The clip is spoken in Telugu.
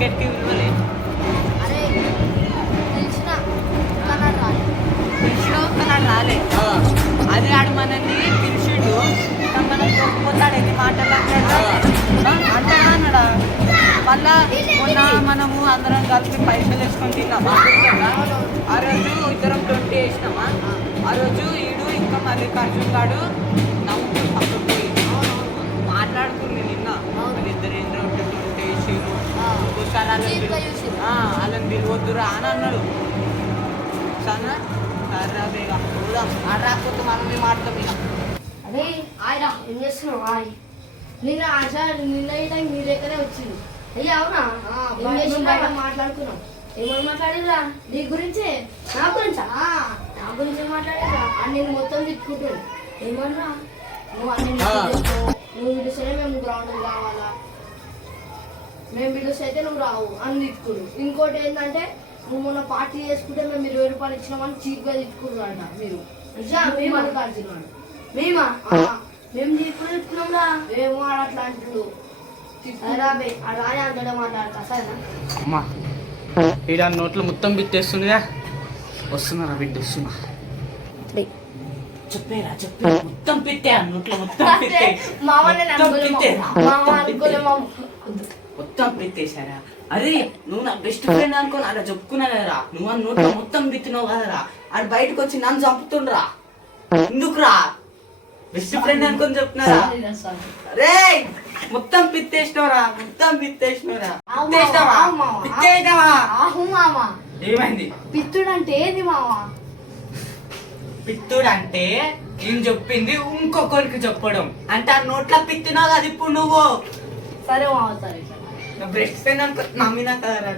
క్రికెట్కి విలువలే అరే పిలిచినావు కానీ రాలే అది ఆడు మనల్ని పిలిచిండు మనం కొట్టుకుపోతాడు ఎన్ని మాటలు అంటే అన్నాడా మళ్ళా మొన్న మనము అందరం కలిసి పైసలు వేసుకొని తిన్నామా ఆ రోజు ఇద్దరం 20 వేసినామా ఆ రోజు ఈడు ఇంకా మళ్ళీ అర్జున్ గాడు నవ్వుతూ పక్కకు పోయి మాట్లాడుకుంది నిన్న వాళ్ళిద్దరు ఏంద్ర 20 వేసిరు ఒకసారి వాళ్ళని పిలవద్దురా అని అన్నాడు సన్నా సరే బేగా చూద్దాం ఆడ రాకపోతే మనం మాట్లాడతాం ఇక అదే ఆయరా ఏం చేస్తున్నావు ఆయ్ నిన్న ఆశ నిన్న ఈ టైం మీ దగ్గరే వచ్చింది అయ్యా అవునా ఏం చేసి బయట మాట్లాడుకున్నాం ఏమని మాట్లాడిరా నీ గురించే నా గురించా నా గురించి మాట్లాడిరా అని నేను మొత్తం తిట్టుకుంటాను ఏమన్నా నువ్వు అన్ని నువ్వు పిలుస్తేనే మేము గ్రౌండ్ రావాలా మేము పిలుస్తే అయితే నువ్వు రావు అని తిట్టుకుడు ఇంకోటి ఏంటంటే నువ్వు మొన్న పార్టీ చేసుకుంటే మేము 20 రూపాయలు ఇచ్చినామని చీప్గా తిట్టుకున్నారు అంట మీరు మేము అడుగుతున్నాడు మేమా మేము తిట్టుకున్నాంరా ఏమో ఆడ అట్లా అంటుడు రాబే అడగానే అంతడే మాట్లాడతా సరేనా అమ్మా ఈడ నోట్లు మొత్తం బిత్తేస్తుందిగా వస్తున్నారా బిడ్డ వస్తున్నా చెప్పేరా చెప్పే మొత్తం పిత్తే నోట్లో మొత్తం పిత్తే మొత్తం పిత్తేశారా అరే నువ్వు నా బెస్ట్ ఫ్రెండ్ అనుకోని అలా చెప్పుకున్నా కదరా నువ్వు ఆ నోట్లో మొత్తం పిత్తినావు కదరా ఆడు బయటకు వచ్చి నన్ను చంపుతుండ్రా ఎందుకురా బెస్ట్ ఫ్రెండ్ అనుకొని చెప్తున్నారా రే మొత్తం పిత్తేసినవరా మొత్తం పిత్తేసినవరా ఏమైంది పిత్తుడు అంటే ఏది మావా పిత్తుడు అంటే నేను చెప్పింది ఇంకొకరికి చెప్పడం అంటే ఆ నోట్లో పిత్తినావు కదా ఇప్పుడు నువ్వు సరే మావా సరే నా బెస్ట్ ఫ్రెండ్ అనుకో నమ్మినా కదరా